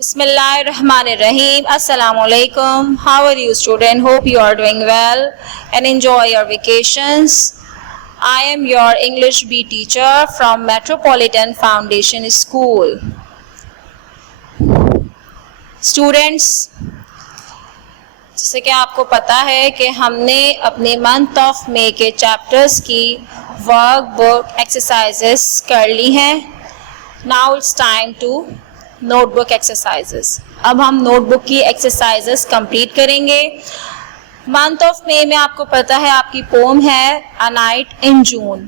Bismillahirrahmanirrahim. Assalamualaikum. How are you, student? Hope you are doing well and enjoy your vacations. I am your English B teacher from Metropolitan Foundation School. Students, जैसे कि आपको पता है कि हमने अपने month of मई के chapters की वर्कबुक एक्सरसाइजेस कर ली हैं. Now it's time to notebook exercises. अब हम नोटबुक की एक्सरसाइजेस कंप्लीट करेंगे. मंथ ऑफ मई में आपको पता है आपकी पोम है a night in June.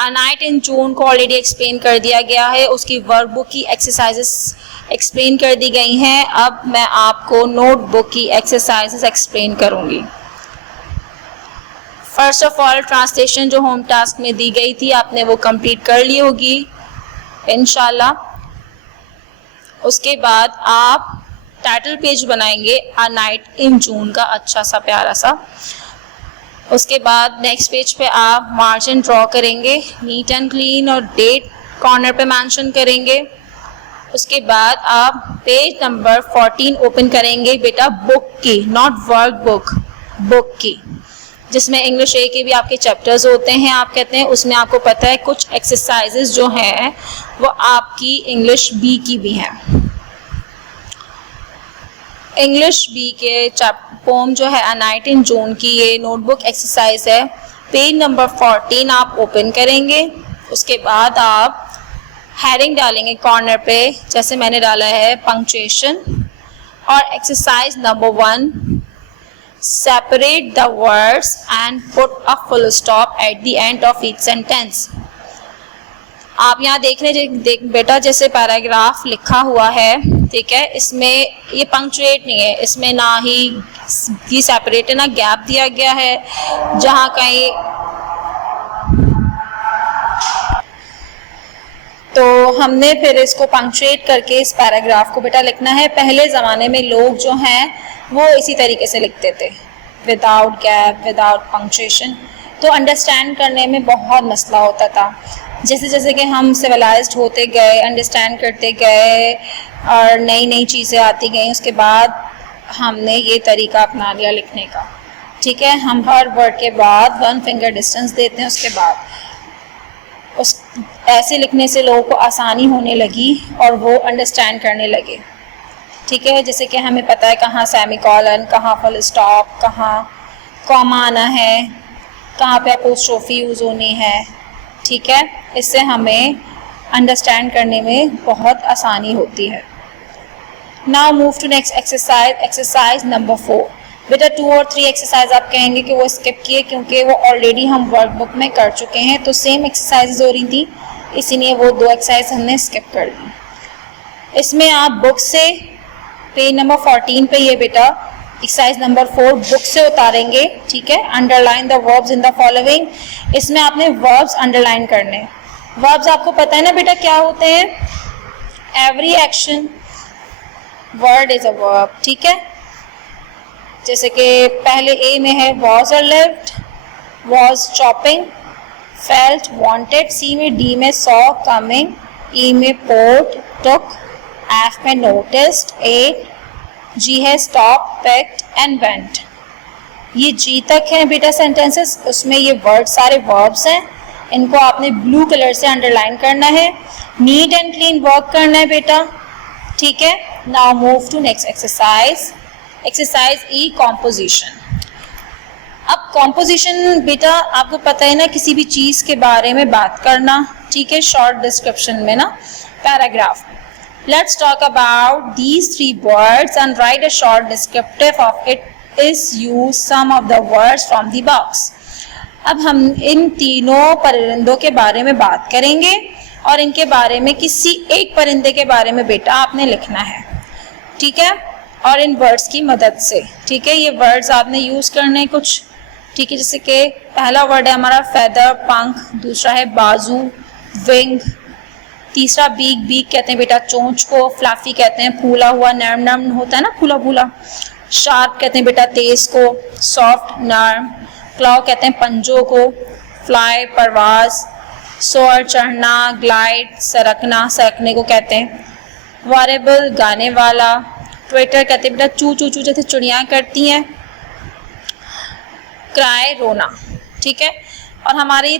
A night in जून को ऑलरेडी एक्सप्लेन कर दिया गया है, उसकी वर्कबुक की एक्सरसाइजेस एक्सप्लेन कर दी गई हैं. अब मैं आपको नोटबुक की एक्सरसाइजेस एक्सप्लेन करूंगी. फर्स्ट ऑफ ऑल ट्रांसलेशन जो होम टास्क में दी गई थी आपने वो कंप्लीट कर ली होगी इंशाल्लाह. उसके बाद आप टाइटल पेज बनाएंगे अ नाइट इन जून का, अच्छा सा प्यारा सा. उसके बाद नेक्स्ट पेज पे आप मार्जिन ड्रॉ करेंगे नीट एंड क्लीन और डेट कॉर्नर पे मेंशन करेंगे. उसके बाद आप पेज नंबर 14 ओपन करेंगे बेटा बुक की, नॉट वर्क बुक, बुक की, जिसमें इंग्लिश ए के भी आपके चैप्टर्स होते हैं. आप कहते हैं उसमें आपको पता है कुछ एक्सरसाइजेस जो हैं वो आपकी इंग्लिश बी की भी हैं. इंग्लिश बी के पोम जो है अ नाइट इन जून की ये नोटबुक एक्सरसाइज है. पेज नंबर 14 आप ओपन करेंगे. उसके बाद आप हेडिंग डालेंगे कॉर्नर पे, जैसे मैंने डाला है पंक्चुएशन. और exercise number 1, separate the words and put a full stop at the end of each sentence. आप यहाँ देख बेटा जैसे पैराग्राफ लिखा हुआ है, ठीक है, इसमें ये पंक्चुएट नहीं है, इसमें ना ही ये सेपरेट है ना गैप दिया गया है. जहाँ कहीं तो हमने फिर इसको पंक्चुएट करके इस पैराग्राफ को बेटा लिखना है. पहले ज़माने में लोग जो हैं वो इसी तरीके से लिखते थे, विदाउट गैप, विदाउट पंक्चुएशन. तो अंडरस्टैंड करने में बहुत मसला होता था. जैसे जैसे कि हम सिविलाइज्ड होते गए, अंडरस्टैंड करते गए और नई नई चीज़ें आती गई, उसके बाद हमने ये तरीका अपना लिया लिखने का. ठीक है, हम हर वर्ड के बाद 1 फिंगर डिस्टेंस देते हैं. उसके बाद उस ऐसे लिखने से लोगों को आसानी होने लगी और वो अंडरस्टैंड करने लगे. ठीक है, जैसे कि हमें पता है कहाँ सेमीकोलन, कहाँ फुल स्टॉप, कहाँ कॉमा आना है, कहाँ पे अपोस्ट्रोफी यूज़ होनी है. ठीक है, इससे हमें अंडरस्टैंड करने में बहुत आसानी होती है. Now move to next exercise. Exercise number 4. बेटा 2 और 3 एक्सरसाइज आप कहेंगे कि वो स्किप किए क्योंकि वो ऑलरेडी हम वर्कबुक में कर चुके हैं, तो सेम एक्सरसाइज हो रही थी, इसीलिए वो 2 एक्सरसाइज हमने स्किप कर ली. इसमें आप बुक से पेज नंबर 14 पे ये बेटा एक्सरसाइज नंबर 4 बुक से उतारेंगे. ठीक है, underline the verbs in the following. इसमें आपने वर्ब्स अंडरलाइन करने. वर्ब्स आपको पता है ना बेटा क्या होते हैं? Every action word is a verb. ठीक है, जैसे कि पहले ए में है वॉज और lived, was chopping, felt wanted, C में डी में सॉ कमिंग, ई में पोर्ट टुक, एफ में नोटिस्ड एट, जी है स्टॉप पिक्ड एंड वेंट. ये जी तक है बेटा सेंटेंसेस. उसमें ये वर्ड सारे वर्ब्स हैं, इनको आपने ब्लू कलर से अंडरलाइन करना है. नीट एंड क्लीन वर्क करना है बेटा. ठीक है, now move to next exercise. Exercise E composition. अब कॉम्पोजिशन बेटा आपको पता है ना, किसी भी चीज़ के बारे में बात करना. ठीक है, शॉर्ट डिस्क्रिप्शन में ना paragraph. Let's talk about these 3 words and write a short descriptive of it. Is use some of the words from the box. अब हम इन तीनों परिंदों के बारे में बात करेंगे और इनके बारे में किसी एक परिंदे के बारे में बेटा आपने लिखना है. ठीक है, और इन वर्ड्स की मदद से. ठीक है, ये वर्ड्स आपने यूज़ करने हैं कुछ. ठीक है, जैसे कि पहला वर्ड है हमारा फेदर, पंख. दूसरा है बाजू, विंग. तीसरा बीक, बीक कहते हैं बेटा चोंच को. फ्लाफी कहते हैं फूला हुआ, नर्म नर्म होता है ना, फूला फूला. शार्प कहते हैं बेटा तेज को, सॉफ्ट नर्म. क्लॉ कहते हैं पंजों को. फ्लाई परवाज. सोअर चढ़ना, ग्लाइड सरकना, सरकने को कहते हैं. वॉरेबल गाने वाला, ट्विटर कहते हैं बेटा चू चू चू जैसे चिड़ियाँ करती हैं, क्राई रोना, ठीक है। और हमारे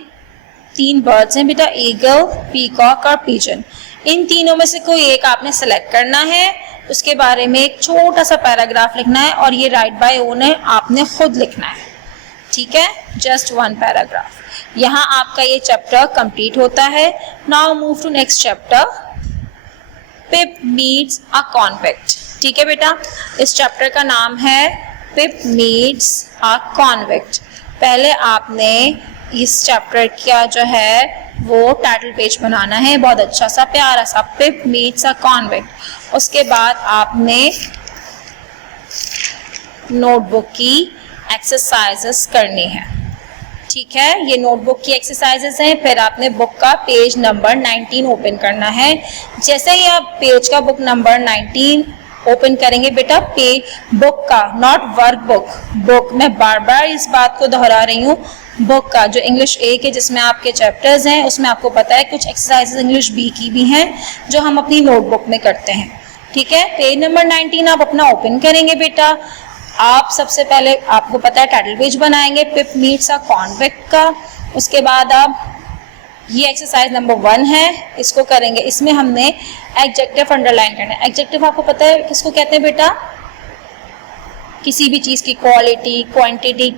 3 बर्ड्स हैं बेटा, ईगल, पीकॉक और पिजन। इन तीनों में से कोई एक आपने सेलेक्ट करना है, उसके बारे में एक छोटा सा पैराग्राफ लिखना है और ये राइट बाय ओन है, आपने खुद लिखना है, ठीक है, जस्ट 1 पैराग्राफ। यहाँ आपका ये चैप्टर कंप्लीट होता है। Now move to next chapter, Pip meets a convict, ठीक है बेटा। इस चैप्टर का नाम है पिप मीट्स अ कॉन्विक्ट। पहले आपने इस चैप्टर का जो है वो टाइटल पेज बनाना है, बहुत अच्छा सा प्यारा सा, पिप मीट्स अ कॉन्विक्ट। उसके बाद आपने नोटबुक की एक्सरसाइजेस करनी है, ठीक है, ये नोटबुक की एक्सरसाइजेस हैं। फिर आपने बुक का पेज नंबर 19 ओपन करना है। जैसे ही आप पेज का बुक नंबर 19 ओपन करेंगे बेटा, बुक का, नॉट वर्क बुक, बुक, मैं बार बार इस बात को दोहरा रही हूँ, बुक का जो इंग्लिश ए के जिसमें आपके चैप्टर्स हैं, उसमें आपको पता है कुछ एक्सरसाइजेस इंग्लिश बी की भी हैं जो हम अपनी नोटबुक में करते हैं, ठीक है। पेज नंबर 19 आप अपना ओपन करेंगे बेटा। आप सबसे पहले आपको पता है टाइटल पेज बनाएंगे पिप मीट्स अ कॉन्विक्ट का। उसके बाद आप ये एक्सरसाइज नंबर 1 है, इसको करेंगे। इसमें हमने एडजेक्टिव अंडरलाइन करना है। एडजेक्टिव आपको पता है किसको कहते हैं बेटा, किसी भी चीज़ की क्वालिटी, क्वांटिटी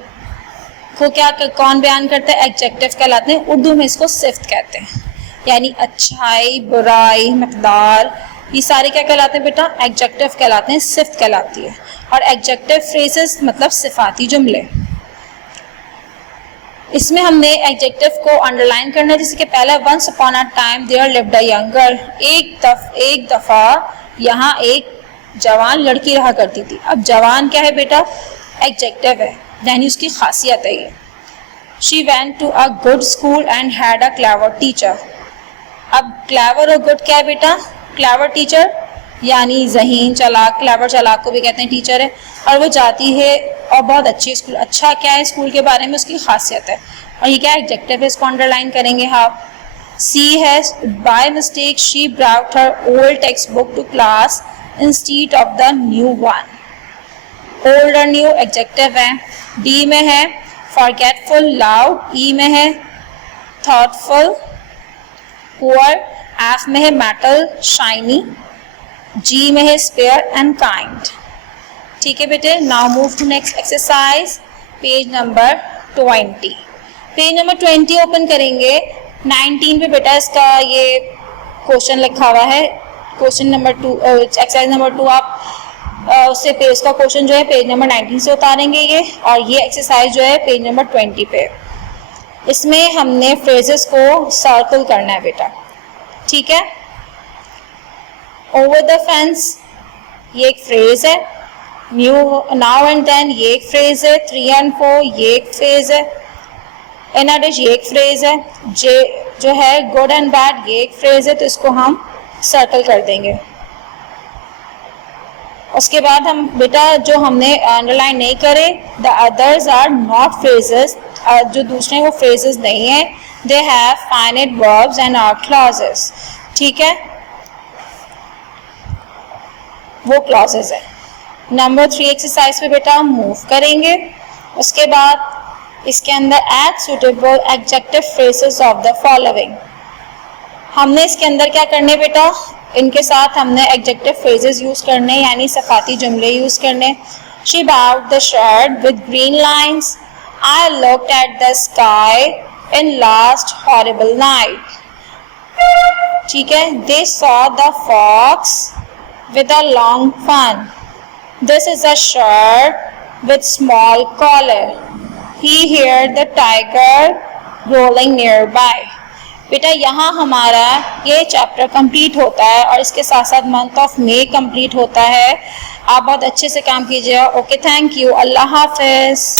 को क्या कौन बयान करता है, एडजेक्टिव कहलाते हैं। उर्दू में इसको सिफ्त कहते हैं, यानी अच्छाई, बुराई, मकदार, ये सारे क्या कहलाते हैं बेटा, एडजेक्टिव कहलाते हैं, सिफ्त कहलाती है। और एडजेक्टिव फ्रेजेस मतलब सिफाती जुमले। इसमें हमने एडजेक्टिव को अंडरलाइन करना है, जैसे कि पहला, once upon a time there lived a young girl, एक दफ़ा यहाँ एक जवान लड़की रहा करती थी। अब जवान क्या है बेटा, एडजेक्टिव है, यानी उसकी खासियत है ये। She went to a good school and had a clever teacher. अब क्लेवर और गुड क्या है बेटा, क्लेवर टीचर यानी ज़हीन, चालाक, क्लेवर चालाक को भी कहते हैं टीचर है। और वो जाती है और बहुत अच्छी स्कूल, अच्छा क्या है स्कूल के बारे में, उसकी खासियत है। और ये क्या एडजेक्टिव है, इसको अंडरलाइन करेंगे आप। सी है, by mistake she brought her old text book to class instead of the new one. Old और न्यू एडजेक्टिव है। डी में है फॉरगेटफुल, लाउड। ई में है थॉटफुल, पुअर। एफ में है मेटल, शाइनी। जी में है स्पेयर एंड काइंड, ठीक है बेटे। Now move to next exercise, page number 20। Page number 20 open करेंगे। 19 पे बेटा इसका ये क्वेश्चन लिखा हुआ है, क्वेश्चन नंबर 2, एक्सरसाइज नंबर 2। आप उससे पेज का क्वेश्चन जो है पेज नंबर 19 से उतारेंगे ये, और ये एक्सरसाइज जो है पेज नंबर 20 पे। इसमें हमने फ्रेजेस को सर्कल करना है बेटा, ठीक है। ओवर द फेंस ये एक फ्रेज है, नाउ एंड देन ये एक फ्रेज है, 3 and 4 ये एक फ्रेज है, इन अ डिश ये एक फ्रेज है, जे जो है गुड एंड बैड ये एक फ्रेज है, तो इसको हम सर्कल कर देंगे। उसके बाद हम बेटा जो हमने अंडरलाइन नहीं करे, the others are not phrases, जो दूसरे वो फ्रेजेस नहीं है, they have finite verbs and are clauses, ठीक है, वो क्लॉजेस है। नंबर 3 एक्सरसाइज पे बेटा हम मूव करेंगे। उसके बाद इसके अंदर add suitable adjective phrases of the following. हमने इसके अंदर क्या करने बेटा, इनके साथ हमने एडजेक्टिव फ्रेजेस यूज करने, यानी सफाती जुमले यूज करने। She bought the shirt with green lines, I looked at the sky in last horrible night, ठीक है। They saw the fox with a long fan. This is a shirt with small collar. He heard the tiger rolling nearby. बेटा यहाँ हमारा ये chapter complete होता है और इसके साथ साथ मंथ ऑफ मई कंप्लीट होता है। आप बहुत अच्छे से काम कीजिएगा। Okay, thank you, Allah Hafiz.